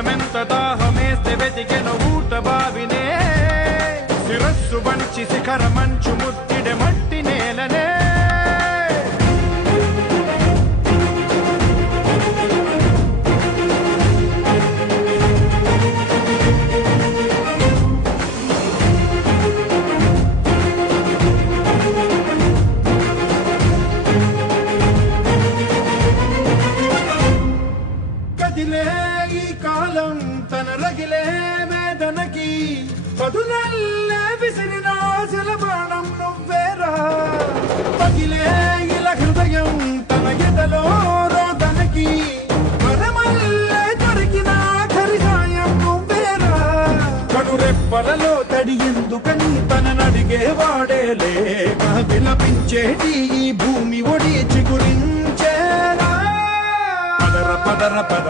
సముద్రమెంత దాహమేస్తే వెతికెను ఊట బావినే శిరస్సు వంచి శిఖర మంచు ముత్తిడె మట్టి నేలనే కదిలే ఈ కాలం తన రగిలే వేదనకి పదునల్లే విసిరిన ఆశల బాణం నువ్వేరా పగిలే ఇలా హృదయం తన ఎదలో రోదనకి మరమల్లే దొరికిన ఆఖరి సాయం నువ్వేరా కడురెప్పలలో తడి ఎందుకని తననడిగేవాడే లేక విలపించేటి ఈ భూమి ఒడి చిగురించేరా పదర పదర పద